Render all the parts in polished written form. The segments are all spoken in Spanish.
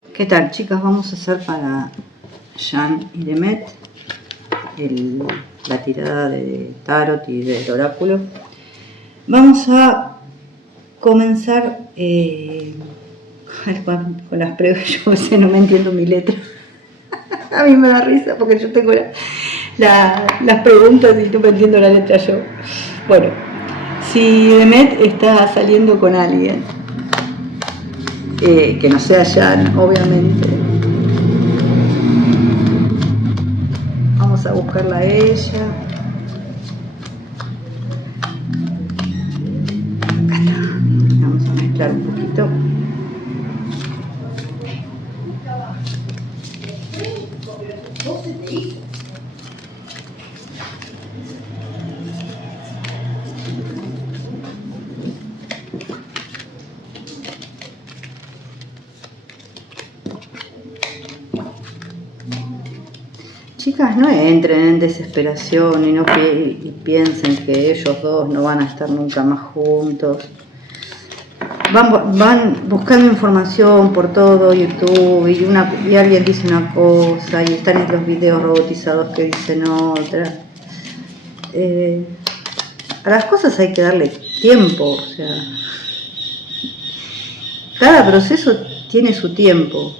¿Qué tal, chicas? Vamos a hacer para Jan y Demet la tirada de tarot y del oráculo. Vamos a comenzar con las preguntas. Yo no me entiendo mi letra. A mí me da risa porque yo tengo las preguntas y no me entiendo la letra yo. Bueno, si Demet está saliendo con alguien, que no sea Jan, obviamente, vamos a buscarla a ella. Acá está. Vamos a mezclar un poquito. Chicas, no entren en desesperación y piensen que ellos dos no van a estar nunca más juntos. Van buscando información por todo YouTube y alguien dice una cosa y están en los videos robotizados que dicen otra. A las cosas hay que darle tiempo, o sea, cada proceso tiene su tiempo,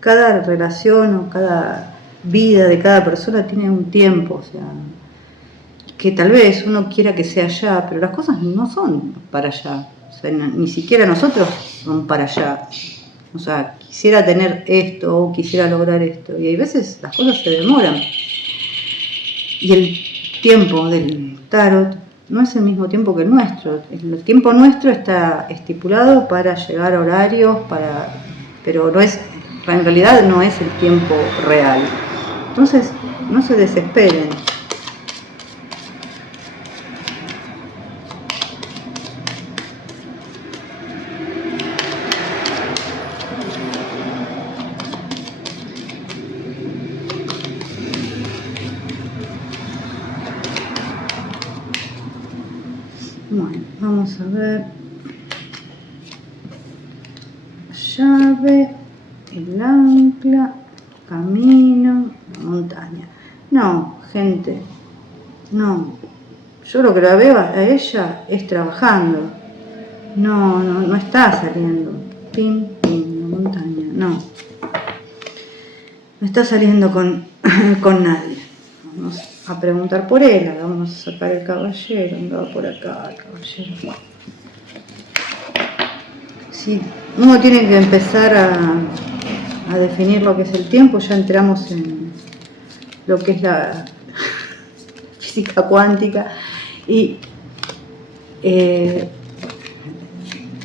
cada relación o cada vida de cada persona tiene un tiempo, o sea, que tal vez uno quiera que sea allá, pero las cosas no son para allá, o sea, ni siquiera nosotros son para allá. O sea, quisiera tener esto o quisiera lograr esto, y hay veces las cosas se demoran. Y el tiempo del tarot no es el mismo tiempo que el nuestro. El tiempo nuestro está estipulado para llegar a horarios, pero no es, en realidad no es el tiempo real. Entonces, no se desesperen. Bueno, vamos a ver. Llave, el ancla, camino, montaña. No, gente, no. Yo lo que la veo a ella es trabajando. No está saliendo. Pin, pin, la montaña, no. No está saliendo con nadie. Vamos a preguntar por ella, vamos a sacar el caballero, andaba por acá el caballero. Si uno tiene que empezar a definir lo que es el tiempo, ya entramos en lo que es la física cuántica y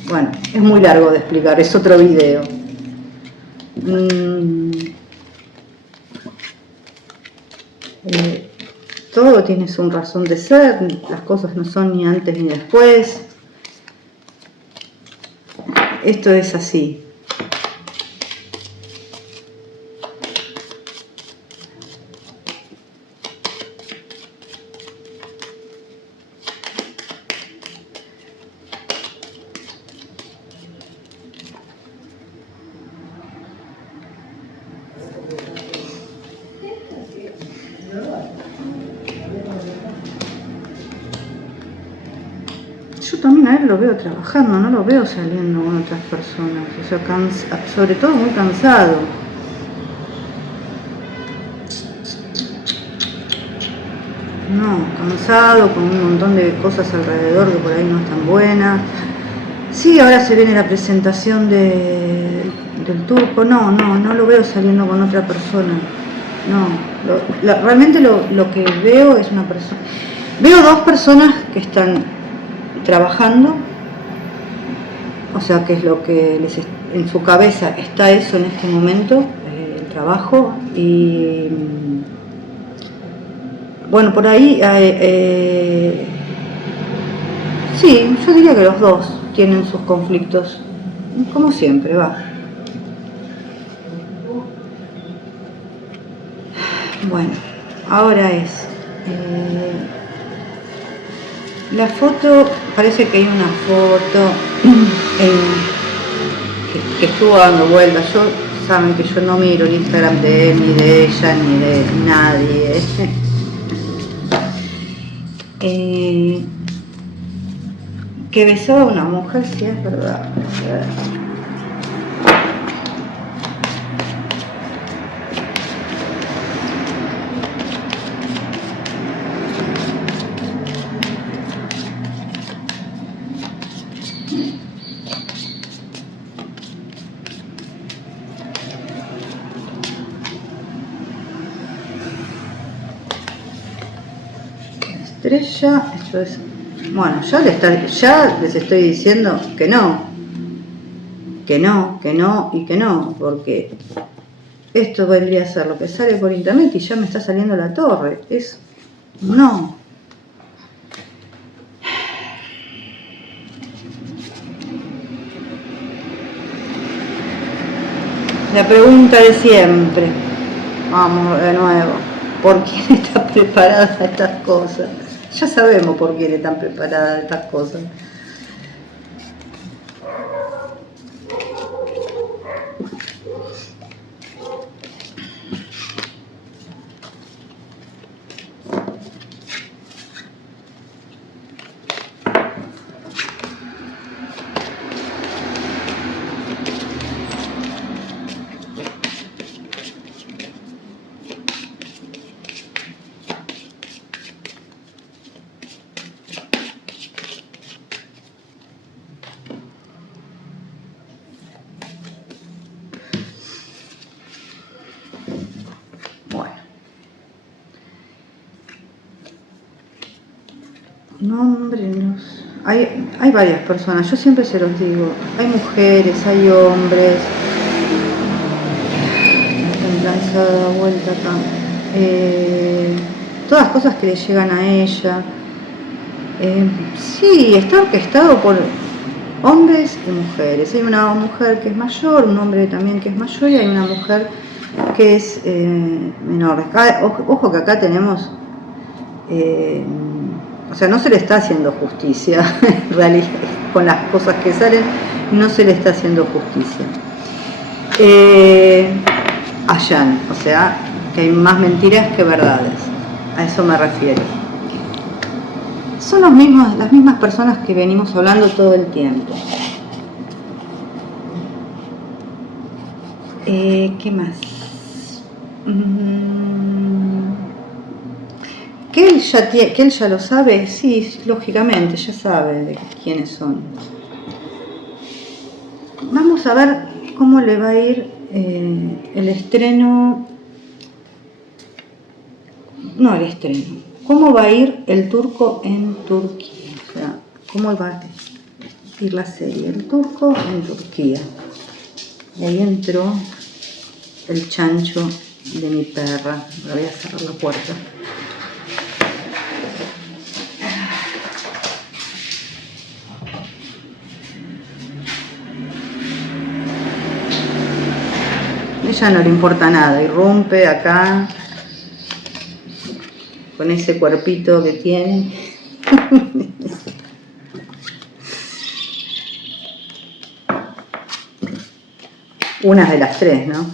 bueno, es muy largo de explicar, es otro video. Todo tiene su razón de ser, las cosas no son ni antes ni después. Esto es así. Yo también a él lo veo trabajando, no lo veo saliendo con otras personas, o sea, sobre todo muy cansado. No, cansado, con un montón de cosas alrededor que por ahí no están buenas. Sí, ahora se viene la presentación del turco, no lo veo saliendo con otra persona. No, realmente lo que veo es una persona. Veo dos personas que están trabajando, o sea, que es lo que en su cabeza está eso en este momento, el trabajo, y bueno, por ahí sí, yo diría que los dos tienen sus conflictos, como siempre, va. Bueno, ahora es la foto, parece que hay una foto que que estuvo dando vueltas. Saben que yo no miro el Instagram de él, ni de ella, ni de nadie. Que besaba a una mujer, sí es verdad. Estrella, esto es. Bueno, ya les estoy diciendo que no, y que no, porque esto vendría a ser lo que sale por internet y ya me está saliendo la torre. Es no. La pregunta de siempre. Vamos de nuevo. ¿Por quién está preparada estas cosas? Ya sabemos por quién están preparadas estas cosas. Nombres. Hay varias personas, yo siempre se los digo, hay mujeres, hay hombres. Lanzada vuelta acá. Todas cosas que le llegan a ella. Sí, está orquestado por hombres y mujeres. Hay una mujer que es mayor, un hombre también que es mayor y hay una mujer que es menor. Ojo que acá tenemos, o sea, no se le está haciendo justicia, en realidad, con las cosas que salen, no se le está haciendo justicia. Allá, o sea, que hay más mentiras que verdades, a eso me refiero. Son las mismas personas que venimos hablando todo el tiempo. ¿Qué más? Que él ya lo sabe, sí, lógicamente, ya sabe de quiénes son. Vamos a ver cómo le va a ir el estreno. No el estreno. ¿Cómo va a ir el turco en Turquía? O sea, ¿cómo va a ir la serie? El turco en Turquía. Y ahí entró el chancho de mi perra. Ahora voy a cerrar la puerta. A ella no le importa nada, irrumpe acá con ese cuerpito que tiene. Una de las tres, ¿no?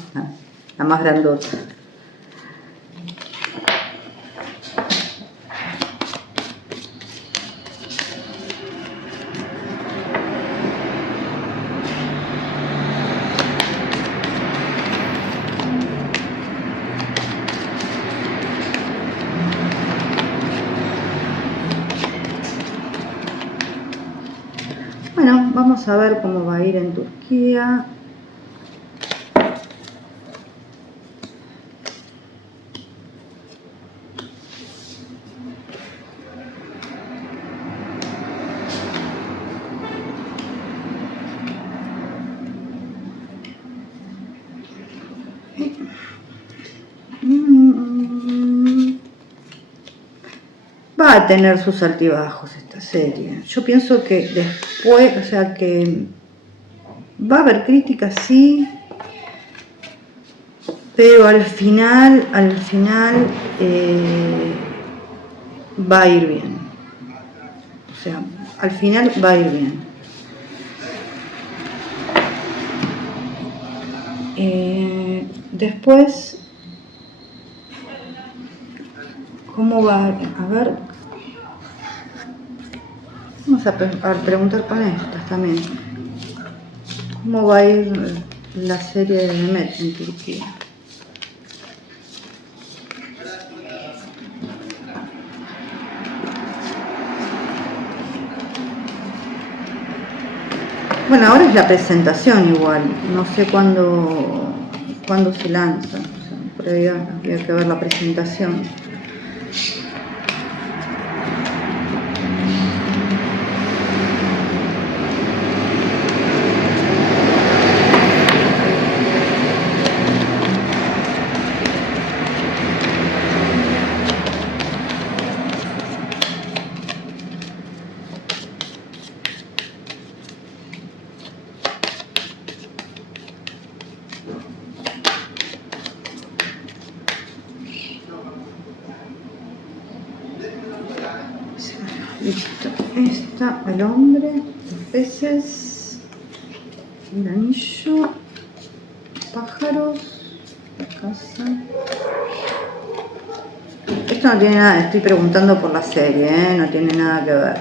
La más grandota. Bueno, vamos a ver cómo va a ir en Turquía. Va a tener sus altibajos esta serie. Yo pienso que después, o sea que va a haber críticas, sí, pero al final va a ir bien. O sea, al final va a ir bien. Después, ¿cómo va? A ver, vamos a preguntar con estas también. ¿Cómo va a ir la serie de Mehmet en Turquía? Bueno, ahora es la presentación igual, no sé cuándo se lanza, o sea, por ahí habría que ver la presentación. Listo, esta, el hombre, los peces, el anillo, pájaros, la casa. Esto no tiene nada, estoy preguntando por la serie, no tiene nada que ver.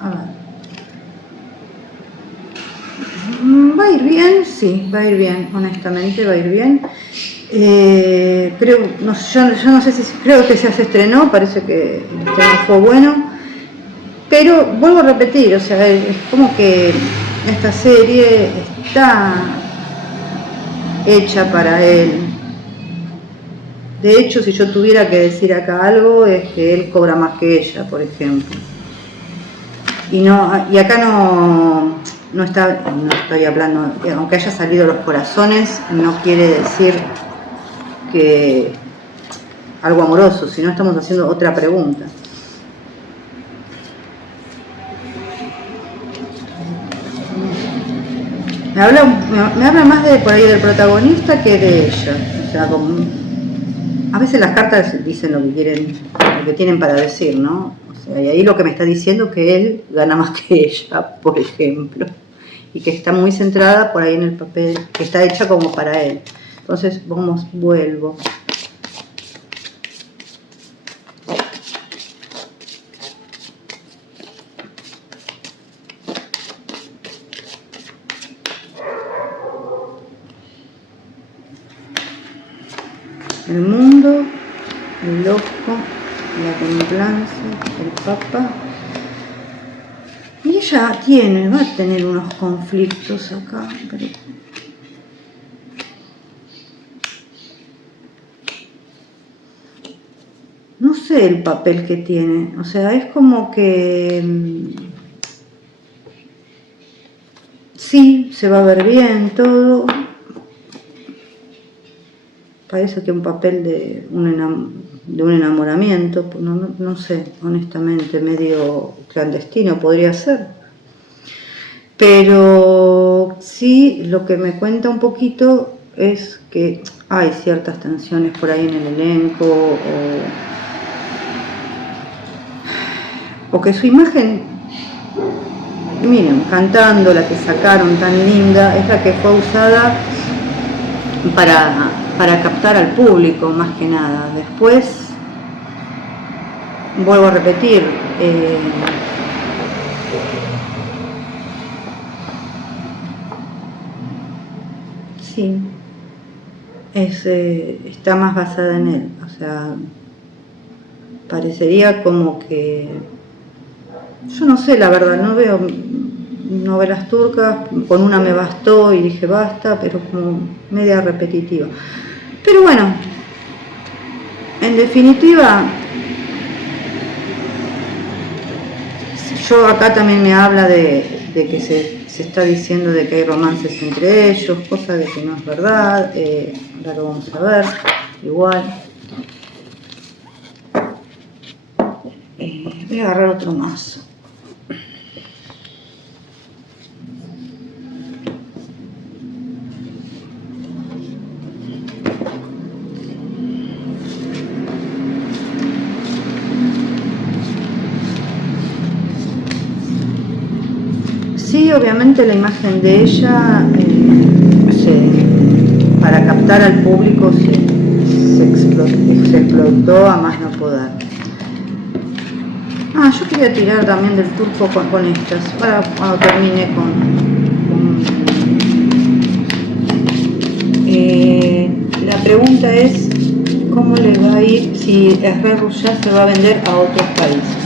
A ver. ¿Va a ir bien? Sí, va a ir bien, honestamente va a ir bien. Creo, no, yo no sé si creo que ya se estrenó, parece que el estreno fue bueno. Pero vuelvo a repetir, o sea, es como que esta serie está hecha para él. De hecho, si yo tuviera que decir acá algo, es que él cobra más que ella, por ejemplo. Y acá no estoy hablando, aunque haya salido Los Corazones, no quiere decir que algo amoroso, sino estamos haciendo otra pregunta. Me habla más de por ahí del protagonista que de ella. O sea, a veces las cartas dicen lo que quieren, lo que tienen para decir, ¿no? O sea, y ahí lo que me está diciendo es que él gana más que ella, por ejemplo. Y que está muy centrada por ahí en el papel, que está hecha como para él. Entonces, vuelvo. El mundo, el loco, la templanza, el papa. Y ella va a tener unos conflictos acá, pero no sé el papel que tiene, o sea, es como que sí, se va a ver bien todo. Parece que un papel de un enamoramiento, no sé, honestamente, medio clandestino podría ser. Pero sí, lo que me cuenta un poquito es que hay ciertas tensiones por ahí en el elenco, o que su imagen, miren, cantando, la que sacaron tan linda, es la que fue usada para captar al público más que nada. Después, vuelvo a repetir, sí, está más basada en él, o sea, parecería como que, yo no sé la verdad, no veo novelas turcas, con una me bastó y dije basta, pero como media repetitiva. Pero bueno, en definitiva, yo acá también me habla de que se está diciendo de que hay romances entre ellos, cosa de que no es verdad. Ahora lo vamos a ver, igual. Voy a agarrar otro mazo. Sí, obviamente la imagen de ella, captar al público se explotó a más no poder. Yo quería tirar también del turco con estas, para cuando termine la pregunta es cómo le va a ir si Esrar Rujá se va a vender a otros países.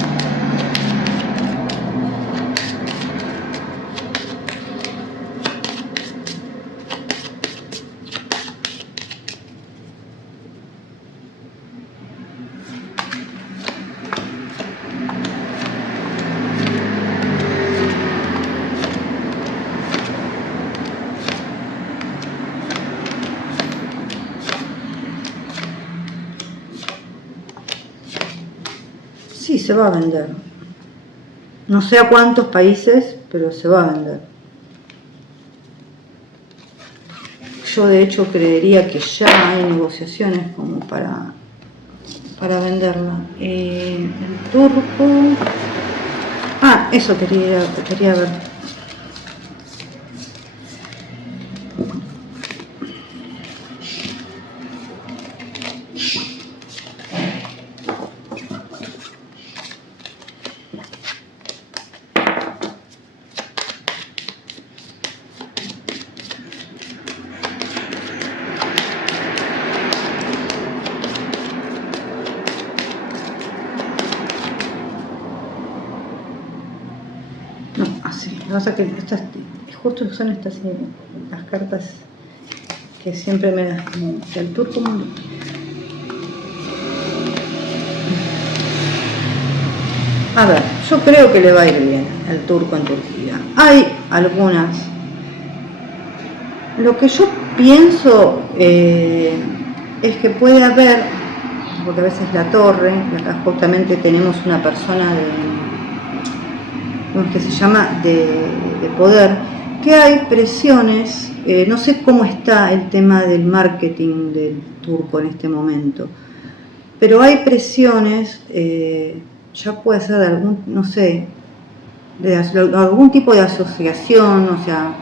Sí, se va a vender. No sé a cuántos países, pero se va a vender. Yo de hecho creería que ya hay negociaciones como para venderla. El turco... eso quería ver. Lo que pasa es que justo son estas las cartas que siempre me das el turco. A ver, yo creo que le va a ir bien el turco en Turquía. Hay algunas. Lo que yo pienso es que puede haber, porque a veces la torre, y acá justamente tenemos una persona que se llama de poder, que hay presiones, no sé cómo está el tema del marketing del turco en este momento, pero hay presiones, ya puede ser de algún, no sé, de algún tipo de asociación, o sea,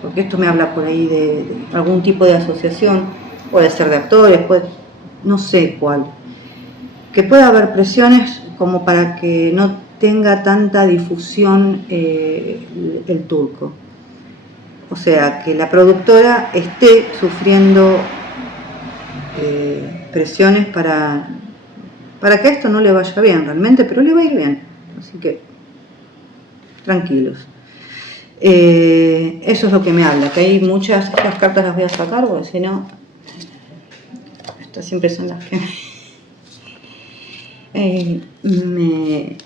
porque esto me habla por ahí de algún tipo de asociación, puede ser de actores, no sé cuál, que pueda haber presiones como para que no tenga tanta difusión el turco. O sea, que la productora esté sufriendo presiones para que esto no le vaya bien realmente, pero le va a ir bien. Así que, tranquilos. Eso es lo que me habla, que hay estas cartas las voy a sacar, porque si no, estas siempre son las que me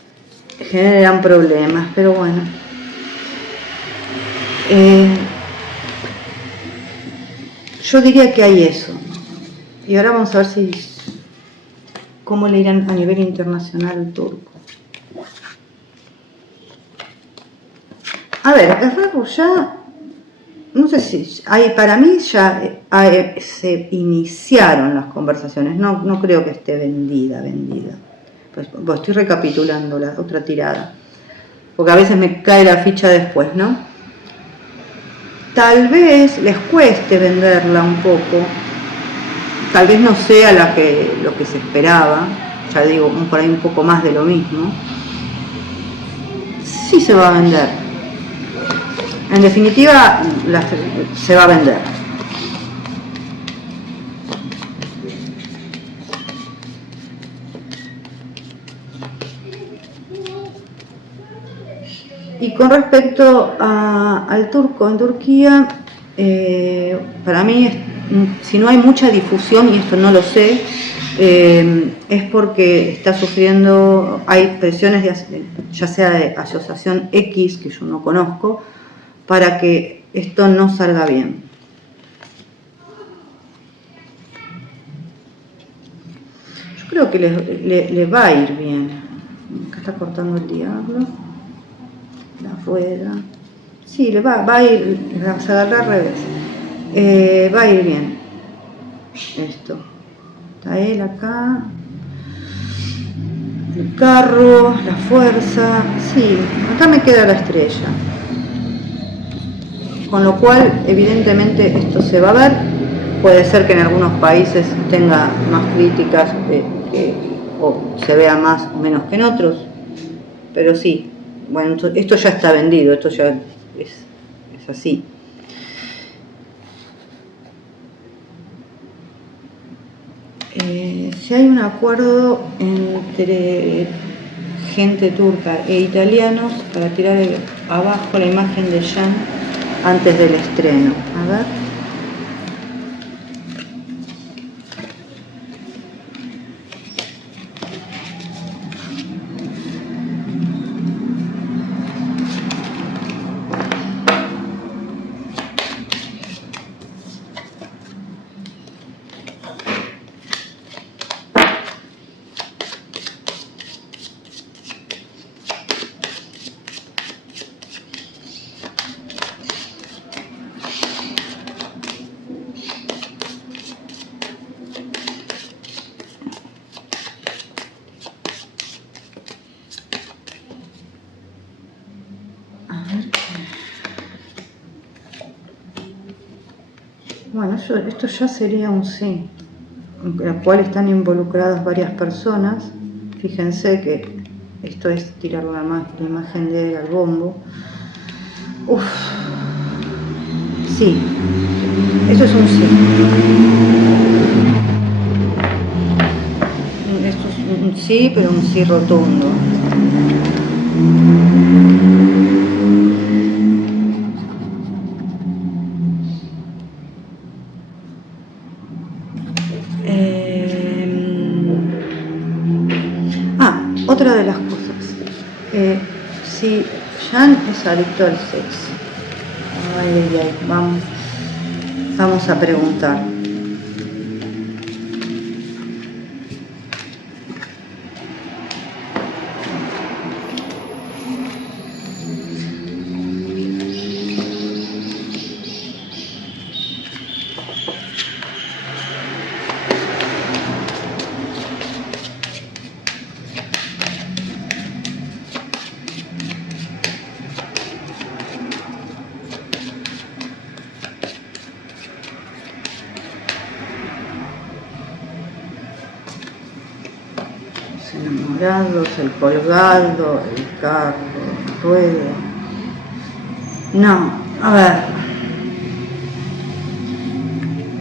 generan problemas, pero bueno. Yo diría que hay eso. Y ahora vamos a ver cómo le irán a nivel internacional al turco. A ver, Esrar Rujá, no sé si para mí ya se iniciaron las conversaciones, no creo que esté vendida. Pues estoy recapitulando la otra tirada, porque a veces me cae la ficha después, ¿no? Tal vez les cueste venderla un poco, tal vez no sea lo que se esperaba, ya digo, por ahí un poco más de lo mismo. Sí se va a vender. En definitiva, se va a vender. Y con respecto al turco en Turquía, para mí, si no hay mucha difusión, y esto no lo sé, es porque está sufriendo, hay presiones ya sea de asociación X, que yo no conozco, para que esto no salga bien. Yo creo que le va a ir bien. Acá está cortando el diablo. La rueda. Sí, le va a ir, se agarra al revés. Va a ir bien. Esto. Está él acá. El carro, la fuerza. Sí, acá me queda la estrella. Con lo cual, evidentemente, esto se va a ver. Puede ser que en algunos países tenga más críticas o se vea más o menos que en otros, pero sí, bueno, esto ya está vendido, esto ya es así. Si hay un acuerdo entre gente turca e italianos para tirar abajo la imagen de Jan antes del estreno. A ver. Bueno, esto ya sería un sí, en el cual están involucradas varias personas. Fíjense que esto es tirar la imagen de él al bombo. Uf, sí, eso es un sí. Esto es un sí, pero un sí rotundo. Otra de las cosas, si Jan es adicto al sexo, vamos a preguntar. El colgado, el carro, el ruedo. No, a ver.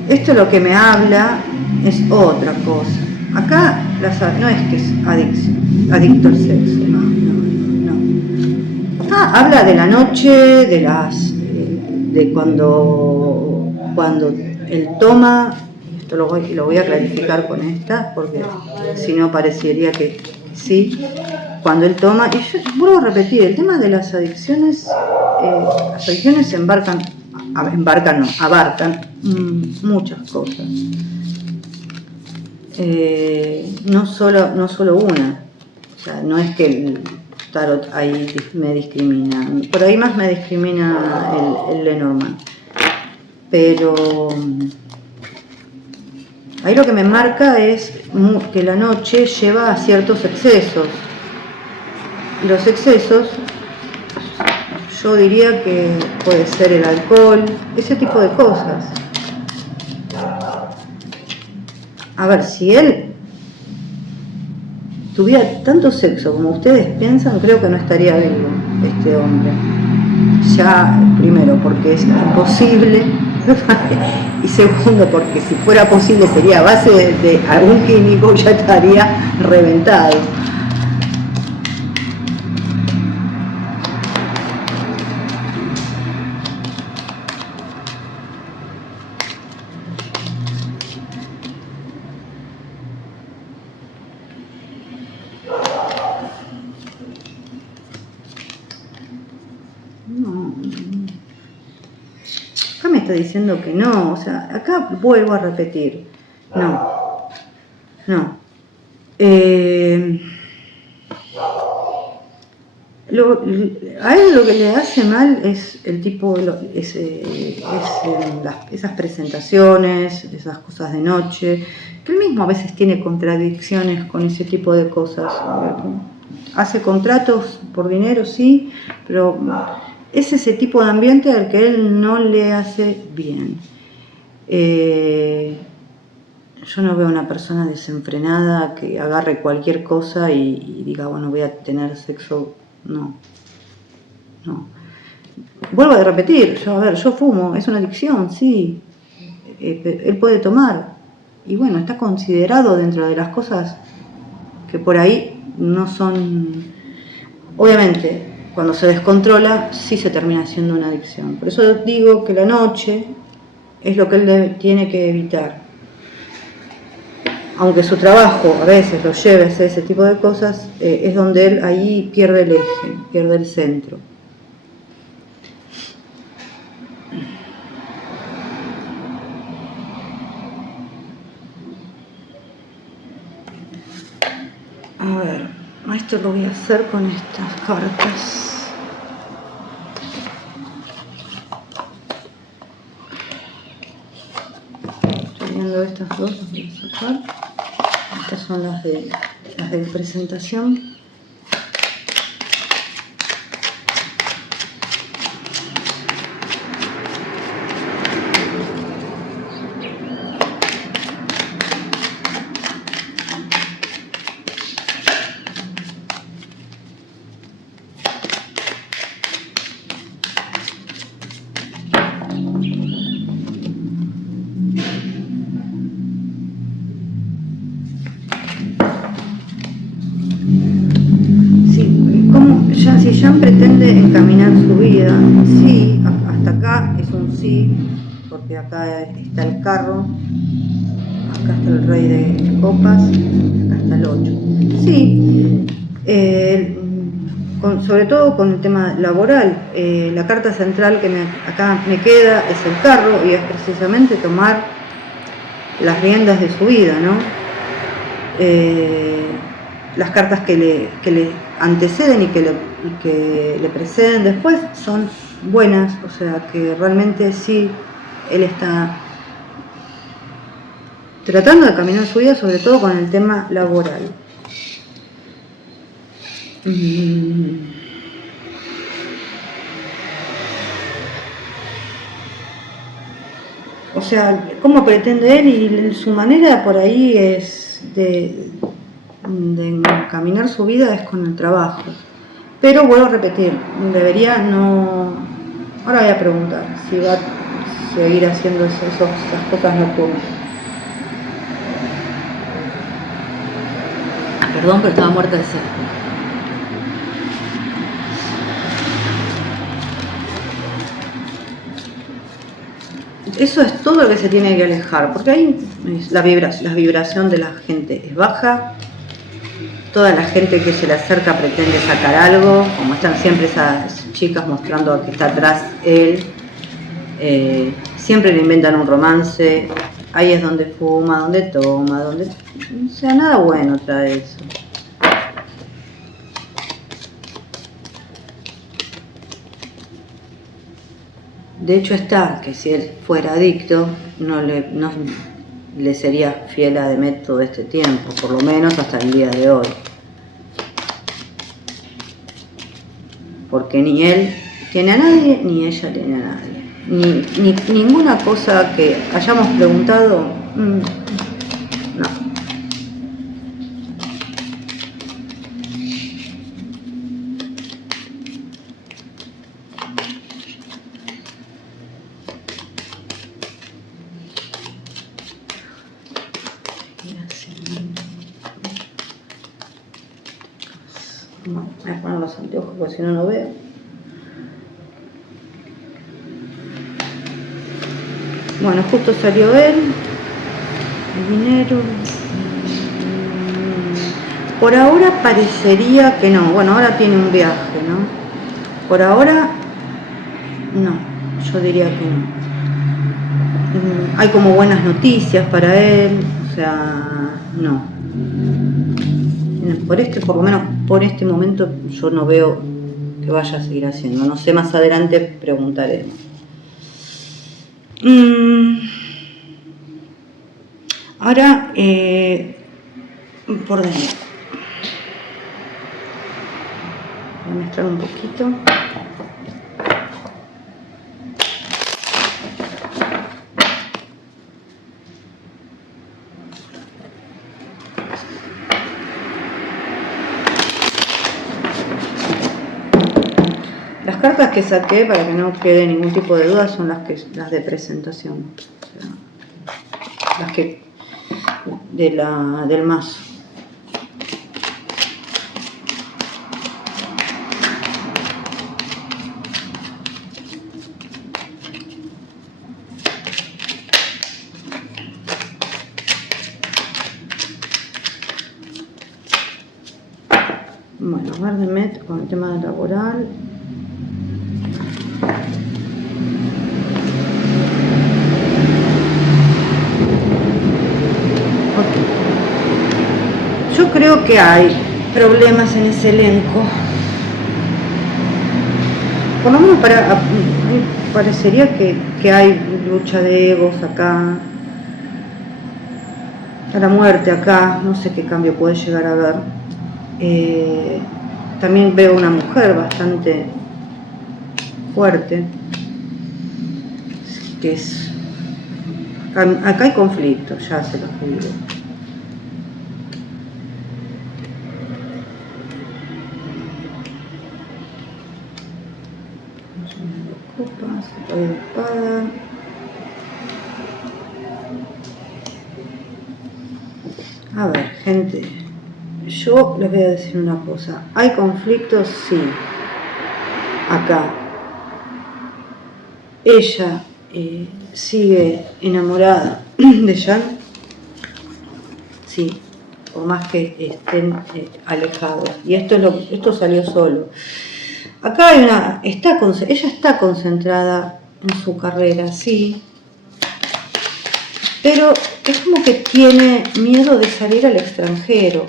Esto lo que me habla es otra cosa. Acá no es que es adicto al sexo, no. Habla de la noche, de cuando él toma. Esto lo voy a clarificar con esta, porque si no parecería que sí. Cuando él toma, y yo vuelvo a repetir, el tema de las adicciones abarcan muchas cosas. No solo una. O sea, no es que el tarot ahí me discrimina. Por ahí más me discrimina el Lenormand. Pero ahí lo que me marca es que la noche lleva a ciertos excesos. Y los excesos, yo diría que puede ser el alcohol, ese tipo de cosas. A ver, si él tuviera tanto sexo como ustedes piensan, creo que no estaría vivo este hombre. Ya, primero, porque es imposible, y segundo, porque si fuera posible sería a base de algún químico, ya estaría reventado. Acá me está diciendo que no, o sea, acá vuelvo a repetir, no. A él lo que le hace mal es el tipo, esas presentaciones, esas cosas de noche, que él mismo a veces tiene contradicciones con ese tipo de cosas. Hace contratos por dinero, sí, pero es ese tipo de ambiente al que él no le hace bien. Yo no veo una persona desenfrenada que agarre cualquier cosa y diga, bueno, voy a tener sexo. No. Vuelvo a repetir, yo fumo, es una adicción, sí. Él puede tomar. Y bueno, está considerado dentro de las cosas que por ahí no son. Obviamente, cuando se descontrola, sí se termina siendo una adicción. Por eso digo que la noche es lo que él tiene que evitar. Aunque su trabajo a veces lo lleve a hacer ese tipo de cosas, es donde él ahí pierde el eje, pierde el centro. A ver, esto lo voy a hacer con estas cartas. Estoy viendo estas dos, las voy a sacar. Estas son las de presentación. Si Jan pretende encaminar su vida, sí, hasta acá es un sí, porque acá está el carro, acá está el rey de copas, acá está el 8. Sí, sobre todo con el tema laboral, la carta central que acá me queda es el carro y es precisamente tomar las riendas de su vida, ¿no? Las cartas que le anteceden y que le preceden después son buenas, o sea que realmente sí, él está tratando de caminar su vida, sobre todo con el tema laboral. O sea, cómo pretende él y su manera por ahí es de encaminar su vida es con el trabajo. Pero vuelvo a repetir, debería no. Ahora voy a preguntar si va a seguir haciendo esas cosas nocturnas. Perdón, pero estaba muerta de sed. Eso es todo lo que se tiene que alejar, porque ahí la vibración de la gente es baja. Toda la gente que se le acerca pretende sacar algo, como están siempre esas chicas mostrando que está atrás él. Siempre le inventan un romance. Ahí es donde fuma, donde toma, donde. O sea, nada bueno trae eso. De hecho está que si él fuera adicto, no le sería fiel a Demet todo este tiempo, por lo menos hasta el día de hoy. Porque ni él tiene a nadie, ni ella tiene a nadie. Ni ninguna cosa que hayamos preguntado, no. Voy a poner los anteojos porque si no, no veo. Bueno, justo salió él, el dinero. Por ahora parecería que no. Bueno, ahora tiene un viaje, ¿no? Por ahora, no. Yo diría que no. Hay como buenas noticias para él, o sea, no. Por lo menos por este momento, yo no veo que vaya a seguir haciendo. No sé, más adelante preguntaremos. Ahora, por dentro. Voy a mezclar un poquito. Las cartas que saqué, para que no quede ningún tipo de duda, son las de presentación. O sea, las que del mazo. Bueno, Gardemet con el tema laboral. Yo creo que hay problemas en ese elenco. Por lo menos parecería que hay lucha de egos acá. A la muerte acá, no sé qué cambio puede llegar a haber. También veo una mujer bastante fuerte, que es... Acá hay conflicto, ya se los digo. Copas, de espada. A ver, gente, yo les voy a decir una cosa. ¿Hay conflictos? Sí. Acá. Ella sigue enamorada de Jan. Sí. Por más que estén alejados. Y esto salió solo. Acá hay ella está concentrada en su carrera, sí. Pero es como que tiene miedo de salir al extranjero.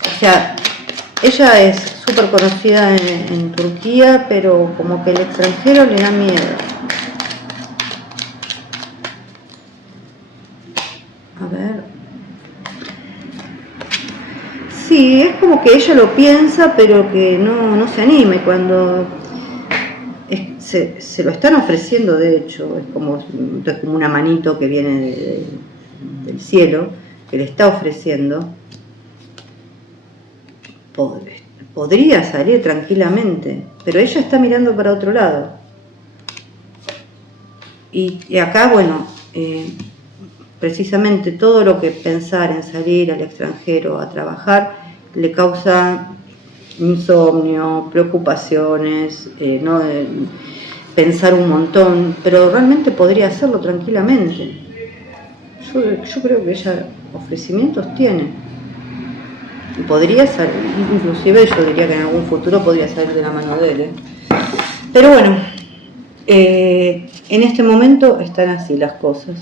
O sea, ella es súper conocida en Turquía, pero como que el extranjero le da miedo. A ver. Sí, es como que ella lo piensa, pero que no se anime cuando... Se lo están ofreciendo, de hecho, es como una manito que viene del cielo, que le está ofreciendo. Podría salir tranquilamente, pero ella está mirando para otro lado. Y acá, bueno, precisamente todo lo que pensar en salir al extranjero a trabajar le causa insomnio, preocupaciones, pensar un montón, pero realmente podría hacerlo tranquilamente. Yo creo que ella ofrecimientos tiene. Y podría salir, inclusive yo diría que en algún futuro podría salir de la mano de él. Pero bueno, en este momento están así las cosas.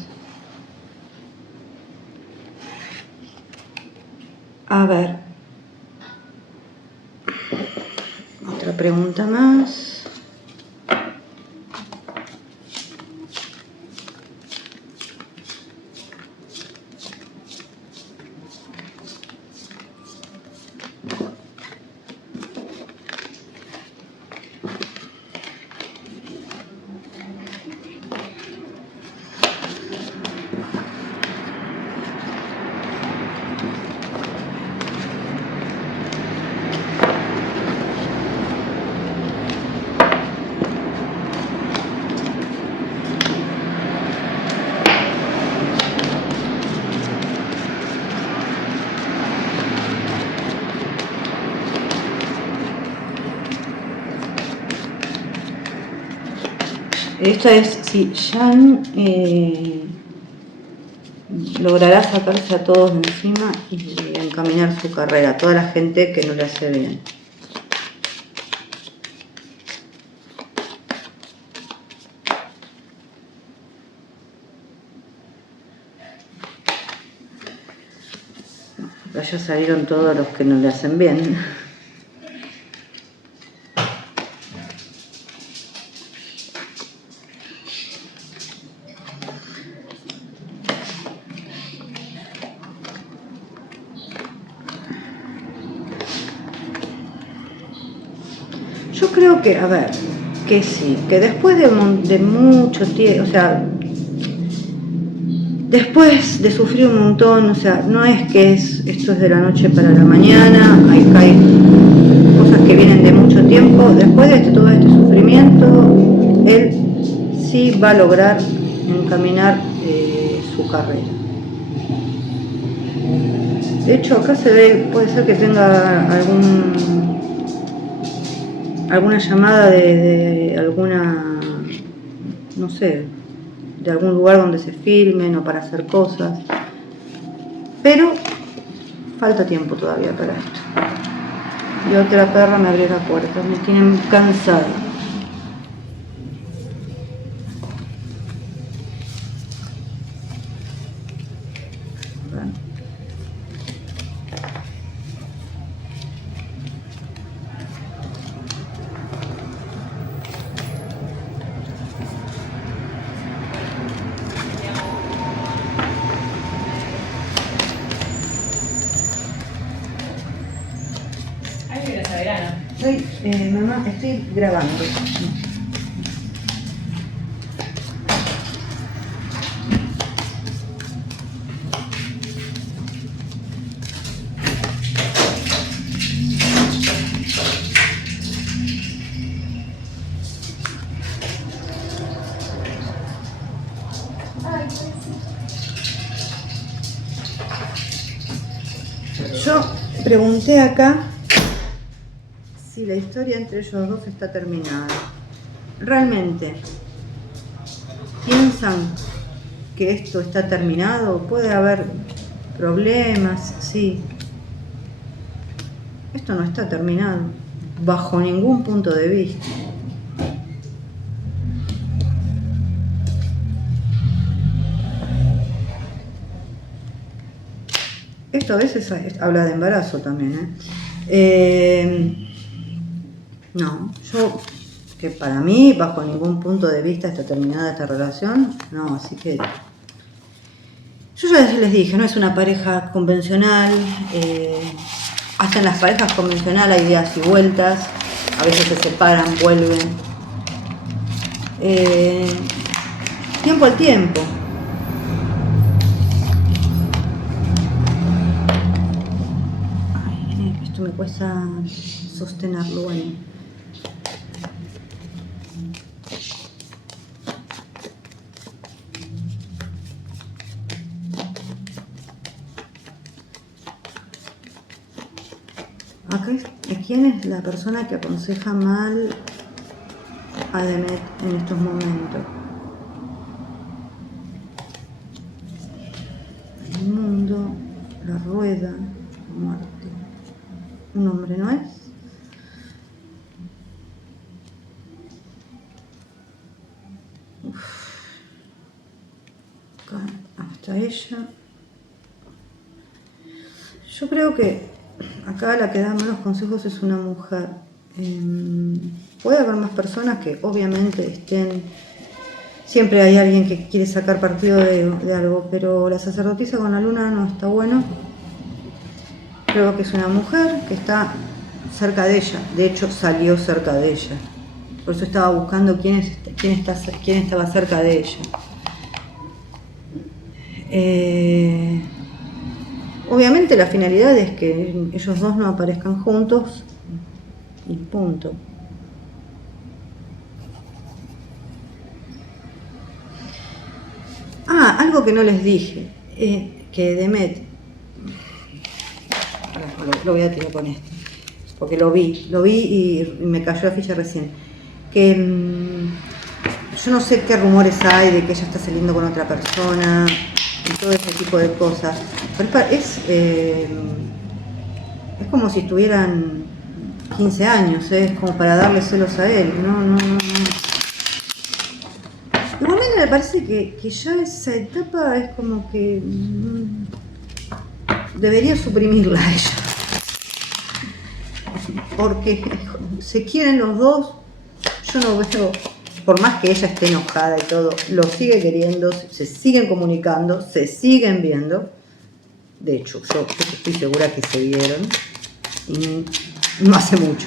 A ver. Otra pregunta más. Esta es si Jan logrará sacarse a todos de encima y encaminar su carrera, a toda la gente que no le hace bien. Ya salieron todos los que no le hacen bien. Yo creo que, a ver, que sí, que después de mucho tiempo, o sea, después de sufrir un montón, o sea, no es que esto es de la noche para la mañana, hay cosas que vienen de mucho tiempo, después de todo este sufrimiento, él sí va a lograr encaminar su carrera. De hecho, acá se ve, puede ser que tenga alguna llamada de alguna, no sé, de algún lugar donde se filmen o para hacer cosas, pero falta tiempo todavía para esto. Y otra perra me abrió la puerta, me tienen cansada. Bueno. Mamá, estoy grabando. Yo pregunté acá si la historia entre ellos dos está terminada. ¿Realmente piensan que esto está terminado? ¿Puede haber problemas? Sí. Esto no está terminado, bajo ningún punto de vista. Esto a veces habla de embarazo también, no, yo, que para mí, bajo ningún punto de vista está terminada esta relación, no, así que... Yo ya les dije, no es una pareja convencional, hasta en las parejas convencionales hay idas y vueltas, a veces se separan, vuelven. Tiempo al tiempo. Ay, esto me cuesta sostenerlo, bueno. Acá ¿quién es la persona que aconseja mal a Demet en estos momentos? El mundo, la rueda, la muerte. ¿Un hombre no es? Acá, hasta ella. Yo creo que acá la que da malos consejos es una mujer. Puede haber más personas que obviamente estén... Siempre hay alguien que quiere sacar partido de algo, pero la sacerdotisa con la luna no está bueno. Creo que es una mujer que está cerca de ella. De hecho, salió cerca de ella. Por eso estaba buscando quién estaba cerca de ella. Obviamente la finalidad es que ellos dos no aparezcan juntos y punto. Algo que no les dije, que Demet, lo voy a tirar con esto, porque lo vi y me cayó la ficha recién, que yo no sé qué rumores hay de que ella está saliendo con otra persona y todo ese tipo de cosas, pero es como si estuvieran 15 años, es como para darle celos a él, no. Igualmente me parece que ya esa etapa es como que debería suprimirla a ella. Porque se quieren los dos, yo no veo, por más que ella esté enojada y todo, lo sigue queriendo, se siguen comunicando, se siguen viendo. De hecho, yo estoy segura que se vieron, y no hace mucho.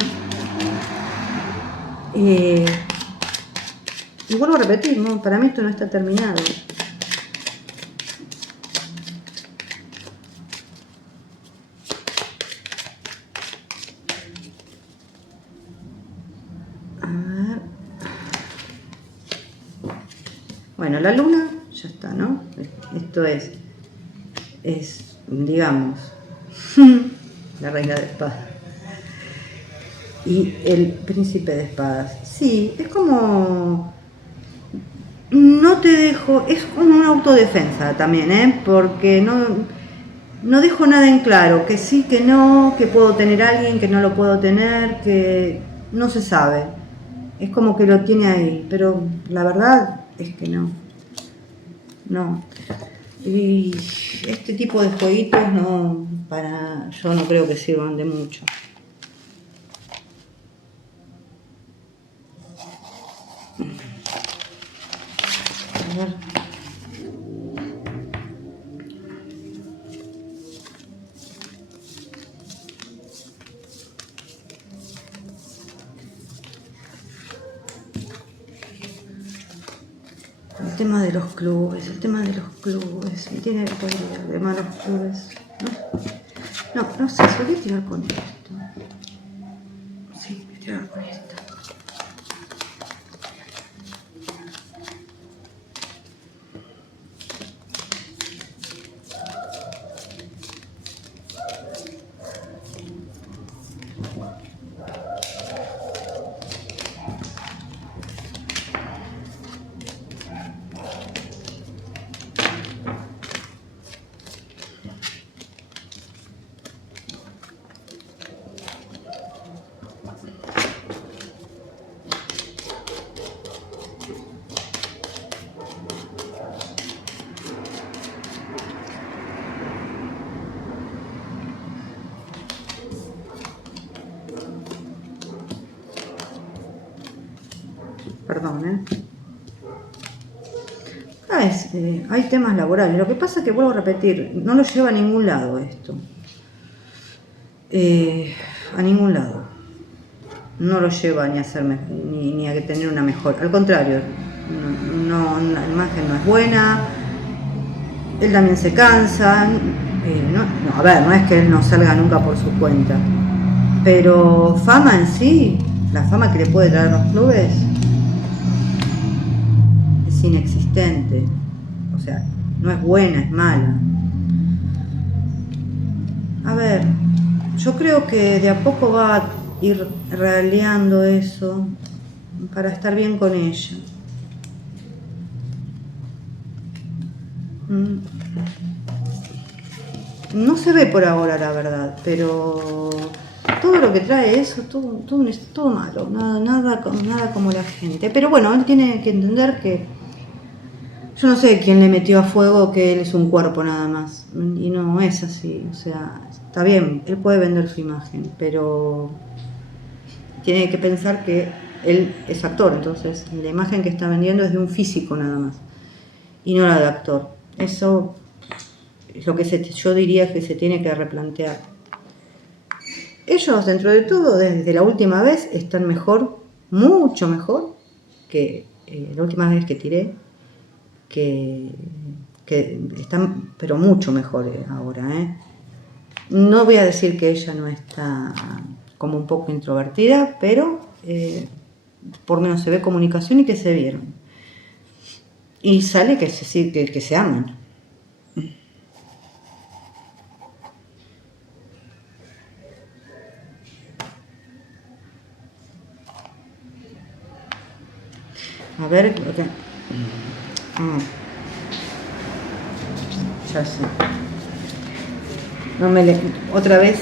Y vuelvo a repetir, ¿no? Para mí esto no está terminado. Bueno, la luna ya está, ¿no? Esto es digamos, la reina de espadas. Y el príncipe de espadas. Sí, es como... No te dejo... Es como una autodefensa también, ¿eh? Porque no dejo nada en claro. Que sí, que no, que puedo tener a alguien, que no lo puedo tener, que no se sabe. Es como que lo tiene ahí. Pero la verdad es que no. No. Y este tipo de jueguitos no, yo no creo que sirvan de mucho. A ver. El tema de los clubes, me tiene que poner el tema de los clubes. No sé, solía tirar con esto. Sí, voy a tirar con esto. Perdón, hay temas laborales. Lo que pasa es que, vuelvo a repetir, no lo lleva a ningún lado esto. A ningún lado. No lo lleva ni a ser ni a tener una mejor. Al contrario, la imagen no es buena. Él también se cansa. A ver, no es que él no salga nunca por su cuenta. Pero fama en sí, la fama que le puede traer los clubes, es inexistente. O sea, no es buena, es mala. A ver, yo creo que de a poco va a ir realeando eso para estar bien con ella. No se ve por ahora, la verdad, pero todo lo que trae eso, todo malo, nada como la gente. Pero bueno, él tiene que entender que yo no sé quién le metió a fuego que él es un cuerpo nada más. Y no es así, o sea, está bien, él puede vender su imagen, pero tiene que pensar que él es actor, entonces la imagen que está vendiendo es de un físico nada más, y no la de actor. Eso es lo que yo diría que se tiene que replantear. Ellos, dentro de todo, desde la última vez, están mejor, mucho mejor, que la última vez que tiré, que están, pero mucho mejor ahora. No voy a decir que ella no está como un poco introvertida, pero por lo menos se ve comunicación y que se vieron. Y sale que se aman. A ver, okay. Ya sé. No me le... Otra vez.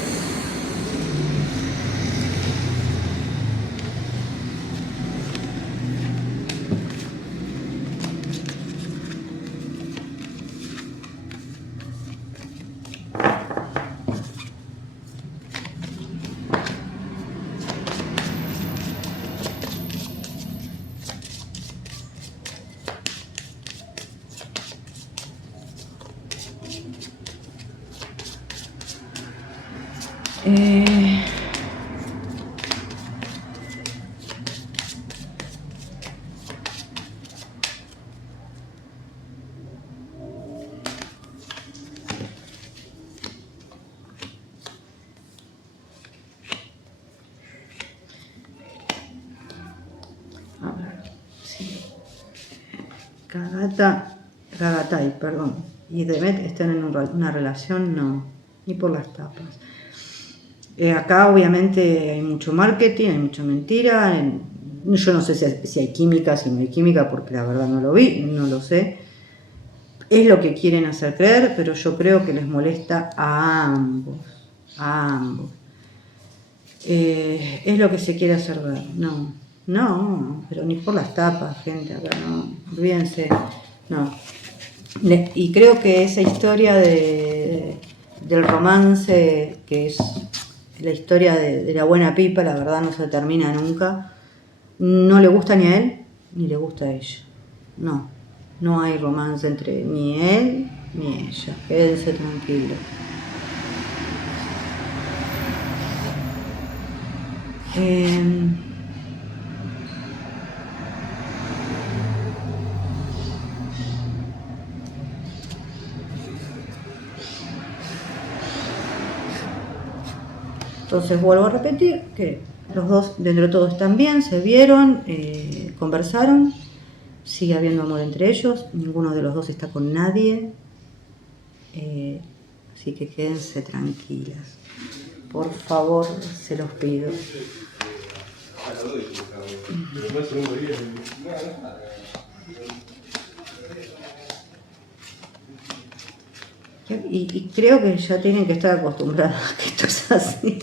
A ver, sí. Gagatay, perdón, y Demet están en una relación, no, ni por las tapas. Acá obviamente hay mucho marketing, hay mucha mentira. Yo no sé si hay química, si no hay química, porque la verdad no lo vi, no lo sé. Es lo que quieren hacer creer, pero yo creo que les molesta a ambos. A ambos. Es lo que se quiere hacer ver. No, pero ni por las tapas, gente, acá no. Olvídense. No. Y creo que esa historia del romance, que es la historia de la buena pipa, la verdad no se termina nunca. No le gusta ni a él, ni le gusta a ella. No hay romance entre ni él ni ella. Quédense tranquilos. Entonces vuelvo a repetir que los dos dentro de todo están bien, se vieron, conversaron, sigue habiendo amor entre ellos, ninguno de los dos está con nadie, así que quédense tranquilas. Por favor, se los pido. Y creo que ya tienen que estar acostumbrados a que esto es así.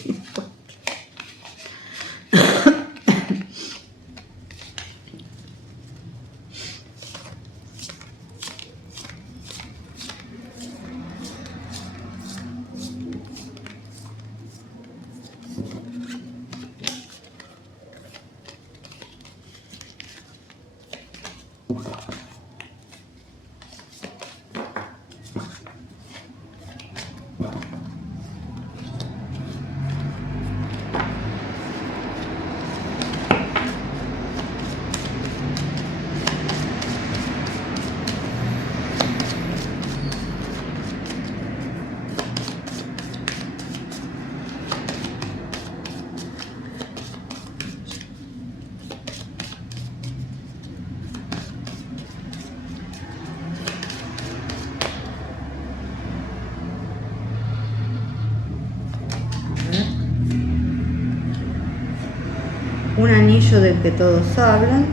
Un anillo del que todos hablan,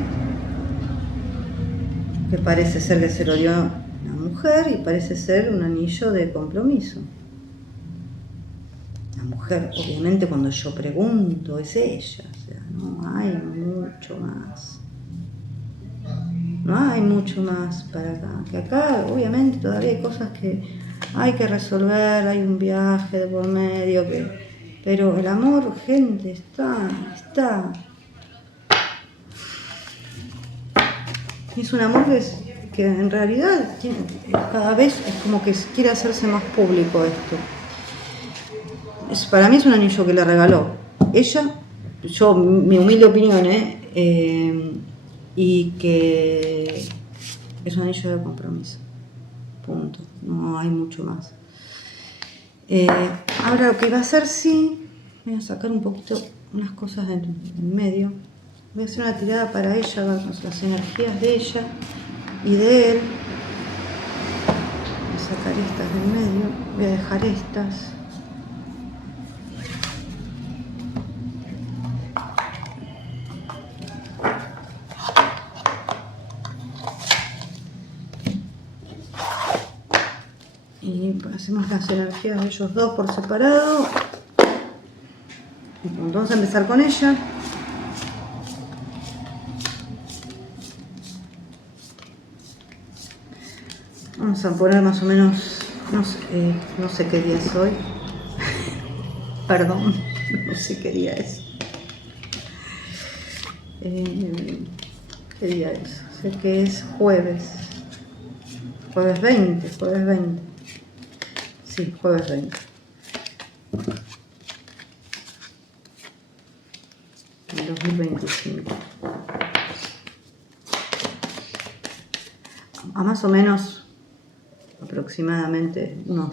que parece ser que se lo dio la mujer y parece ser un anillo de compromiso. La mujer, obviamente, cuando yo pregunto, es ella, o sea, no hay mucho más. No hay mucho más para acá. Que acá, obviamente, todavía hay cosas que hay que resolver, hay un viaje de por medio, pero el amor, gente, está. Es un amor que en realidad cada vez es como que quiere hacerse más público esto. Para mí es un anillo que le regaló ella, mi humilde opinión, y que es un anillo de compromiso. Punto. No hay mucho más. Ahora lo que va a hacer, sí, voy a sacar un poquito unas cosas en medio. Voy a hacer una tirada para ella, las energías de ella y de él. Voy a sacar estas del medio, voy a dejar estas. Y hacemos las energías de ellos dos por separado. Vamos a empezar con ella. Vamos a poner más o menos, no sé qué día es hoy. Perdón, no sé qué día es. ¿Qué día es? Sé que es jueves. Jueves 20. Sí, jueves 20. En 2025. A más o menos, aproximadamente, una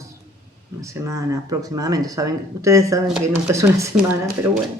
semana aproximadamente. Ustedes saben que nunca es una semana, pero bueno.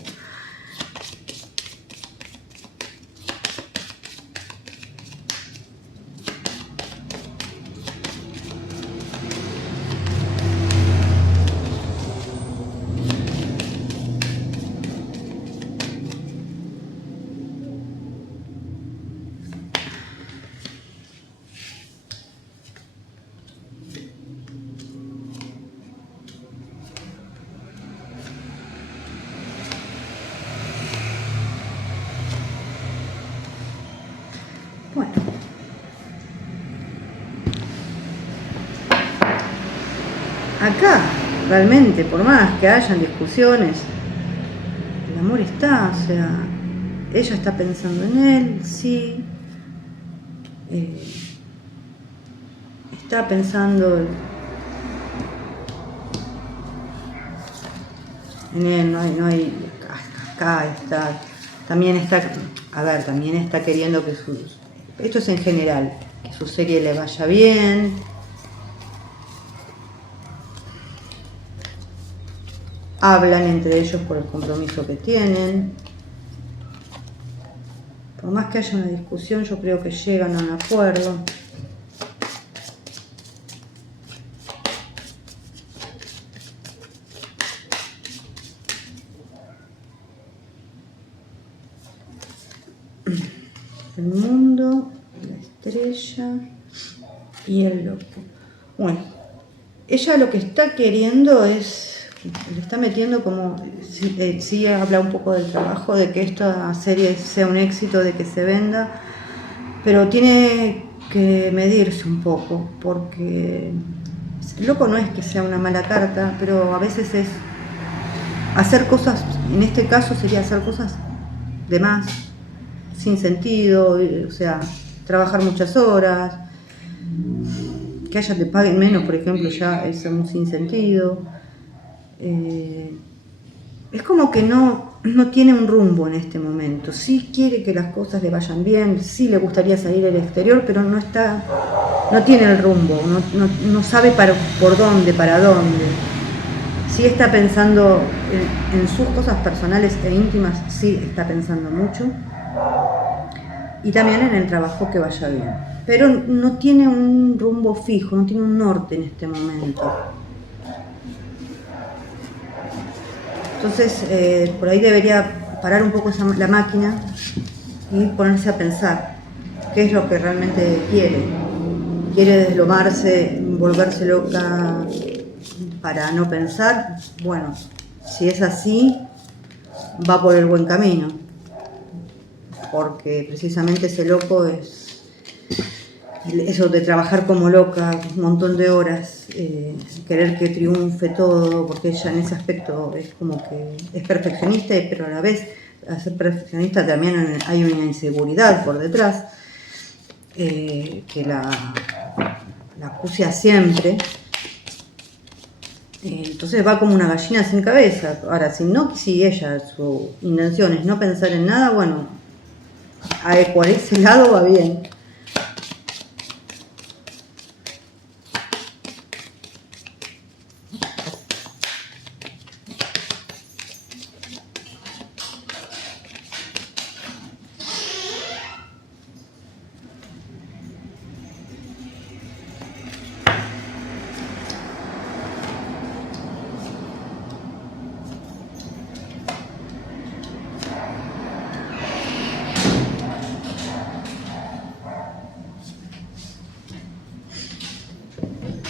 acá, realmente, por más que hayan discusiones, el amor está, o sea, ella está pensando en él, sí, está pensando en él, no hay, acá está, también está, a ver, también está queriendo que esto es en general, que su serie le vaya bien. Hablan entre ellos por el compromiso que tienen. Por más que haya una discusión, yo creo que llegan a un acuerdo. El mundo, la estrella y el loco. Bueno, ella lo que está queriendo es, le está metiendo como, sí habla un poco del trabajo, de que esta serie sea un éxito, de que se venda, pero tiene que medirse un poco, porque el loco no es que sea una mala carta, pero a veces es hacer cosas, en este caso sería hacer cosas de más, sin sentido, o sea, trabajar muchas horas, que haya te paguen menos, por ejemplo, ya es un sinsentido. Es como que no tiene un rumbo en este momento. Sí quiere que las cosas le vayan bien, sí le gustaría salir al exterior, pero no tiene el rumbo, no sabe por dónde, para dónde. Sí está pensando en sus cosas personales e íntimas, sí está pensando mucho. Y también en el trabajo que vaya bien. Pero no tiene un rumbo fijo, no tiene un norte en este momento. Entonces, por ahí debería parar un poco la máquina y ponerse a pensar qué es lo que realmente quiere. ¿Quiere deslomarse, volverse loca para no pensar? Bueno, si es así, va por el buen camino. Porque precisamente ese loco es eso de trabajar como loca, un montón de horas, querer que triunfe todo, porque ella en ese aspecto es como que es perfeccionista, pero a la vez, al ser perfeccionista también hay una inseguridad por detrás, que la acucia siempre. Entonces va como una gallina sin cabeza. Ahora, si ella, su intención es no pensar en nada, bueno, por ese lado va bien.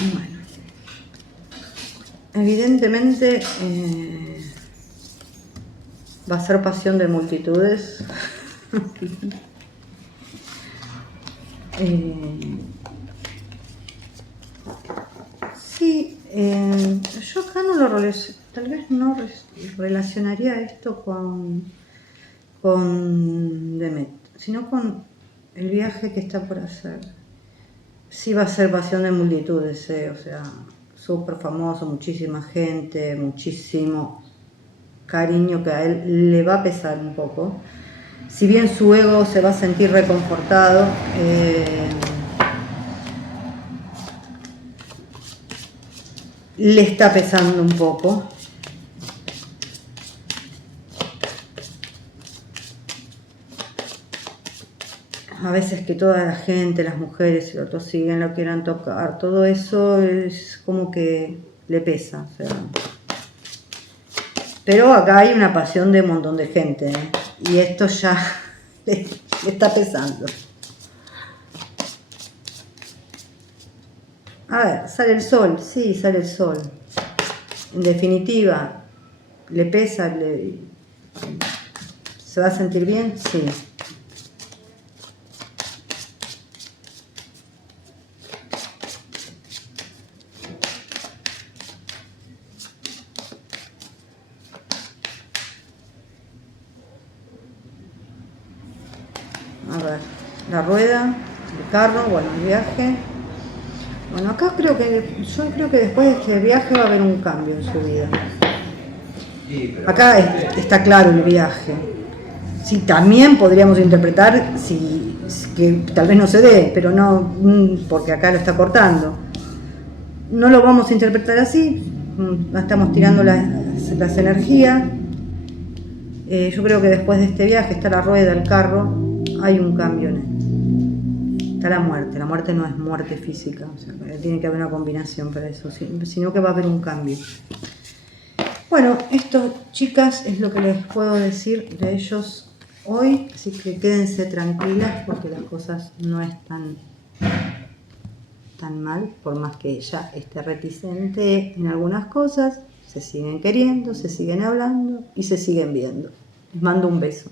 Bueno, evidentemente va a ser pasión de multitudes. Sí, yo acá no tal vez no relacionaría esto con Demet, sino con el viaje que está por hacer. Sí va a ser pasión de multitudes, o sea, súper famoso, muchísima gente, muchísimo cariño que a él le va a pesar un poco. Si bien su ego se va a sentir reconfortado, le está pesando un poco. A veces que toda la gente, las mujeres, lo siguen, lo quieran tocar, todo eso es como que le pesa. O sea. Pero acá hay una pasión de un montón de gente, y esto ya le está pesando. A ver, sale el sol, sí, sale el sol. En definitiva, ¿le pesa? ¿Se va a sentir bien? Sí. la rueda, el carro, bueno, el viaje. Bueno, acá yo creo que después de este viaje va a haber un cambio en su vida. Acá está claro el viaje. Sí, también podríamos interpretar que tal vez no se dé, pero no, porque acá lo está cortando. No lo vamos a interpretar así, estamos tirando las energías. Yo creo que después de este viaje está la rueda, el carro, hay un cambio en él. Está la muerte no es muerte física, o sea, tiene que haber una combinación para eso, sino que va a haber un cambio. Bueno, esto, chicas, es lo que les puedo decir de ellos hoy, así que quédense tranquilas porque las cosas no están tan mal, por más que ella esté reticente en algunas cosas, se siguen queriendo, se siguen hablando y se siguen viendo. Les mando un beso.